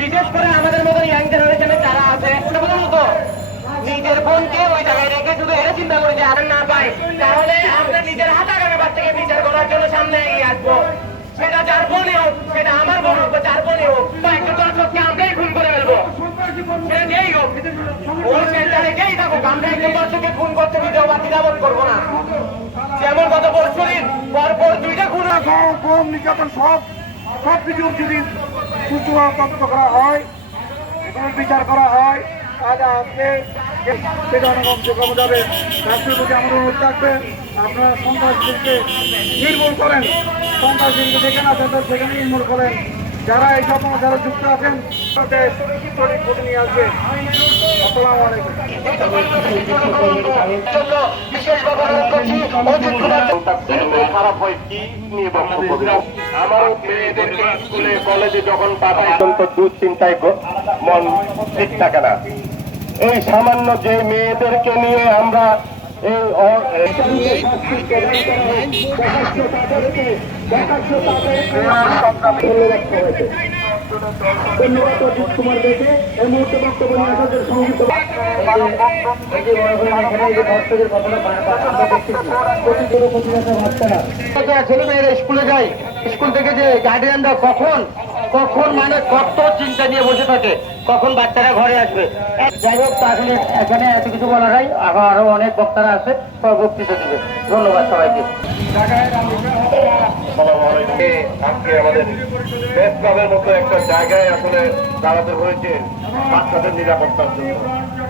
বিশেষ করে আমাদের মতো ইয়াং জেনারেশনে যারা আছে তো নিজের বোনকে ওই জায়গায় রেখে শুধু এটা চিন্তা করে যে আর না পাই তাহলে আমরা নিজের হাত আগামী বাচ্চাকে বিচার করার জন্য সামনে এগিয়ে আসবো। সেটা যার বোনই হোক, সেটা আমার বোন হোক, যার বোনই হোক, বা একটা দর্শককে আমরাই খুন করে ফেলবো। সেটা যেই হোক, ওই সেন্টারে যেই থাকুক, আমরা একজন দর্শককে খুন করতে দিতেও বা দ্বিধাবোধ করবো না। যেমন গত বছরই পরপর 2টা খুন, কম নির্যাতন সব কিছুর যদি সুস্থ তদন্ত করা হয়, এগুলোর বিচার করা হয়, তাহলে আজকে সে জনগণকে কমে যাবে। রাষ্ট্রের প্রতি আমাদের অনুরোধ থাকবে, আপনারা সন্ত্রাসীদেরকে নির্মূল করেন, সন্ত্রাসীদেরকে যেখানে আছেন সেখানে নির্মূল করেন। যারা এইসব যারা যুক্ত আছেন তাদের প্রতি নিয়ে আসবে। আসসালামু আলাইকুম। খারাপ হয় কি নিয়ে বক্তব্য দেব? আমার মেয়েদেরকে স্কুলে কলেজে যখন পাঠাই তো দুশ্চিন্তায় মন ঠিক থাকে না। এই সামান্য যে মেয়েদেরকে নিয়ে আমরা ছেলেমেয়েরা স্কুলে যায়, স্কুল থেকে যে গার্ডিয়ানরা কখন মানে কত চিন্তা নিয়ে বসে থাকে কখন বাচ্চারা ঘরে আসবে। যাই হোক, আসলে এখানে এত কিছু বলা নাই, আরো অনেক বক্তারা আছে, বক্তৃতা দেবে। ধন্যবাদ সবাইকে। আজকে আমাদের প্রেস ক্লাবের মতো একটা জায়গায় আসলে দাঁড়াতে হয়েছে বাচ্চাদের নিরাপত্তার জন্য।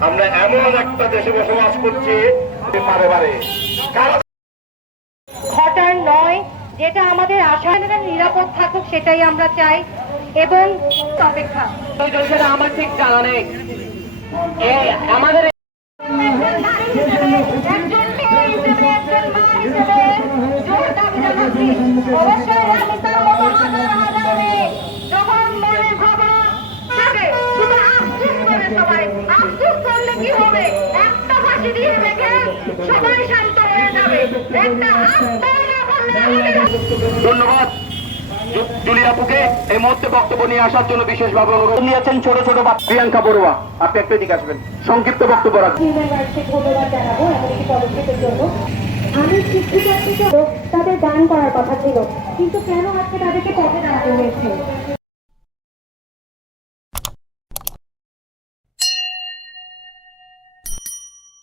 আমরা এমন একটা দেশে বসবাস করছি বারে বারে ঘটার নয়, যেটা আমাদের আশা নিরাপদ থাকুক সেটাই আমরা চাই। এবং অপেক্ষা সেটা আমার ঠিক জানা নেই। আমাদের সবাই আফসোস করলে কি হবে, একটা ফাঁসি দিয়ে রেখে সবাই শান্ত হয়ে যাবে। ধন্যবাদ জুলিয়াপুকে এই মুহূর্তে বক্তব্য নিয়ে আসার জন্য বিশেষভাবে অনুরোধ নিয়েছেন। ছোট ছোট প্রিয়াঙ্কা বড়ুয়া, আপনি একটু এদিকে আসবেন, সংক্ষিপ্ত বক্তব্য রাখবেন। ধন্যবাদ জানাবো এমনকি পদক্ষেপের জন্য। আমি শিক্ষিত তাদের দান করার কথা ছিল, কিন্তু কেন আজকে তাদেরকে পথে দাঁড়াতে হয়েছে?